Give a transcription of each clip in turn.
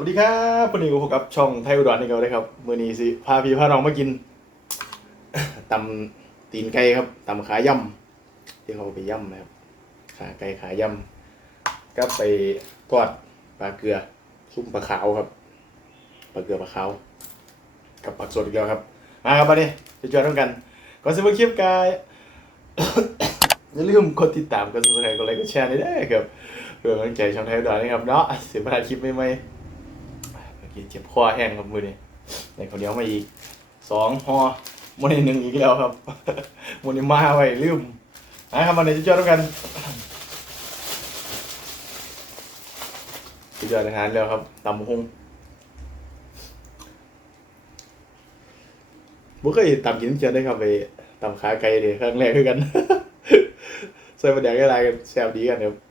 วัสดีครับวันนี้กูพบกับช่องไทยอุดรนี่เขาเลยครับมือนี้สิพาพี่พาน้องมากินตำตีนไก่ครับตำขาย่ำที่เขาไปย่ำนะครับขาไก่ขาย่ำก็ไปทอดปลาเกลือซุ่มปลาขาวครับปลาเกลือปลาขาวกับผักสดอีกแล้วครับมาครับวันนี้จะจอยต้องกันก่อนสิมาคลิปกายอย่าลืมกดติดตามกด subscribe กดไลค์กดแชร์ได้ด้วยครับเพื่อเป็นกำลังใจช่องไทยอุดรนะครับเนาะสียเวลาคลิปไม่ไม่ กินเจ็บคอแห้งครับมือนี้ในข้าวเหนียวมาอีกสองห่อมันนี้หนึ่งอีกแล้วครับมันนี้มาไว้ลืมนะครับวันนี้จะจอดกันจะจอดอาหารแล้วครับตำบักหงบุเคยตำกินเจอได้ครับไปตำขาไก่เลยครั้งแรกคือกันใส่ประเดี๋ยวก็อะไรกันแซ่บดีกันครับ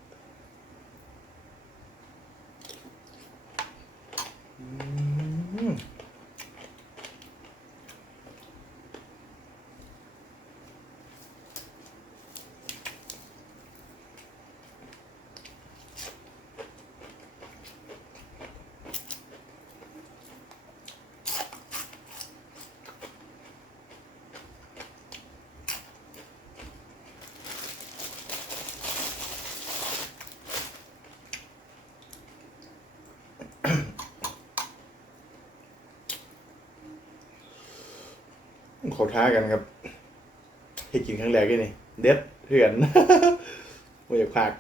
ขอท้ากันครับให้กินครั้งแรกด้วยนี่ เด็ดเถื่อนไม่อยากพาก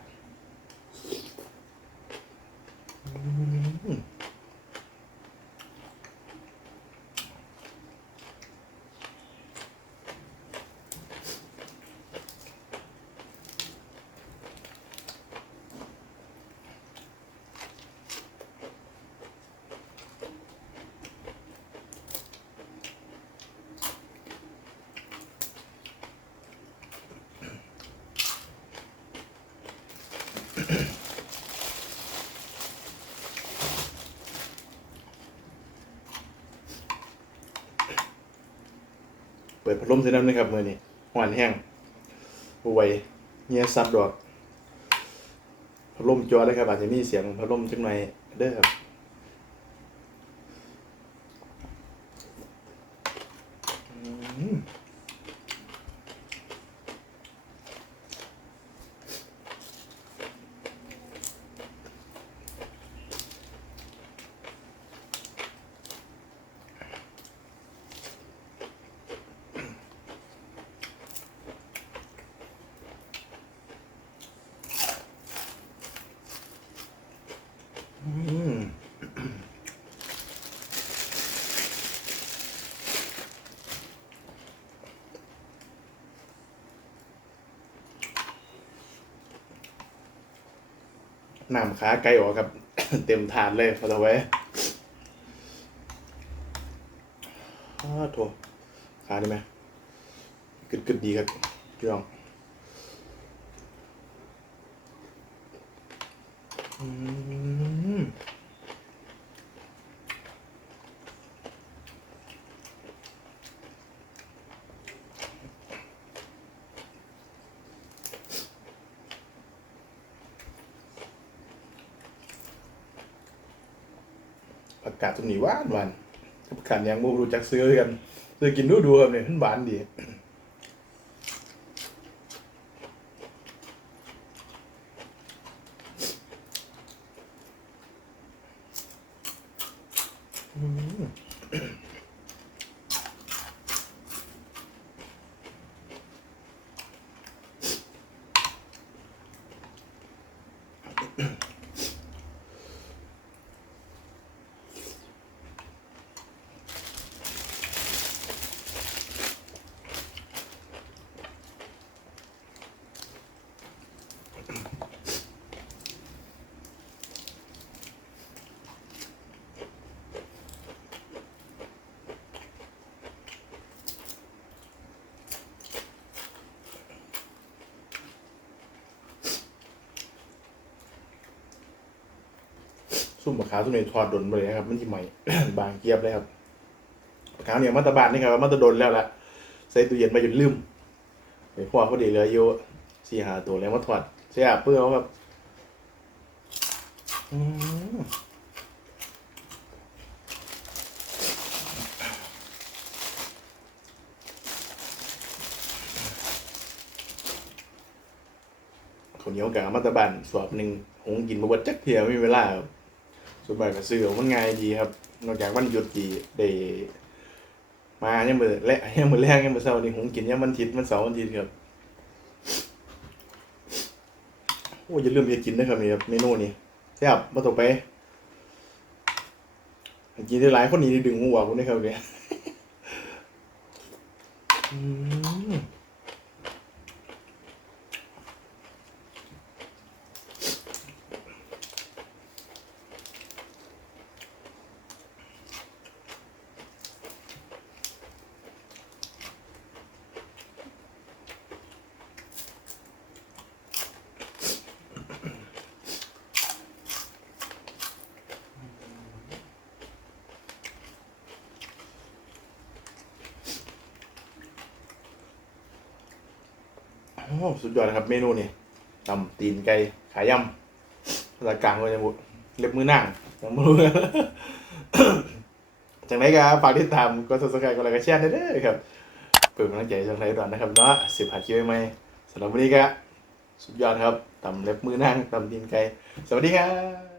เปิดพัดลมใส่น้ำนะครับมือนี่หวานแห้งบไหวยเงี้ยซับดอกพัดลมจอเลยครับอาจจะมีเสียงพัดลมจังหน่อยเด้อครับ น้ำขาไก่ออกครับ เต็มถาดเลยพอเอาไว้อ้าโถขาได้ไหมกึดกึดดีครับพี่น้องอืม อากาศตรงนี้หวานหวานกับขันยังมูรู้จักซื้อกันซื้อกินดูดูครับเนี่ยมันหวานดี ซุ่มปลาขาวซุ่มในทอดดนไปเลยครับ มันที่ใหม่ บางเกียบเลยครับปลาขาเนี่ยมัตตบานนี่ครับมัตตดนแล้วละใส่ตู้เย็นมาจนลืมไอ้พวอพอดีเลยอยสี่หาตัวแล้วมาถอดเสียเปื้อครับอืข้าเยนีวกับมัตตบันสวบหนึ่งหงกินมาวัดจักเพียไม่มีเวลาครับ ส่วนใหญ่ก็ซื้อมันง่ายดีครับ นอกจากวันหยุดดีได้มาเนี่ยมือและเนี่ยมือแรกเนี่ยมือเสาร์นี่หงกินเนี่ยมันอาทิตย์มันเสาร์วันอาทิตย์ครับโอ้ยอย่าลืมเฮ็ดกินนะครับนี่ครับเมนูนี้แซ่บมาต่อไปกินได้หลายคนนี้ดึงหัวผมนะครับเนี่ย โอ้สุดยอดนะครับ เมนูนี่ตำตีนไก่ขายำภาษากลางก็จะบุเล็บมือนั่งผมไม่รู้จังไรก็ฝากติดตามกดซับสไครต์กดไลค์กดแชร์ได้เลยครับเปิดกำลังใจช่องไทยด่วนนะครับเนาะสิบหาคิวไหม่สำหรับวันนี้ก็สุดยอดครับตำเล็บมือนั่งตำตีนไก่สวัสดีครับ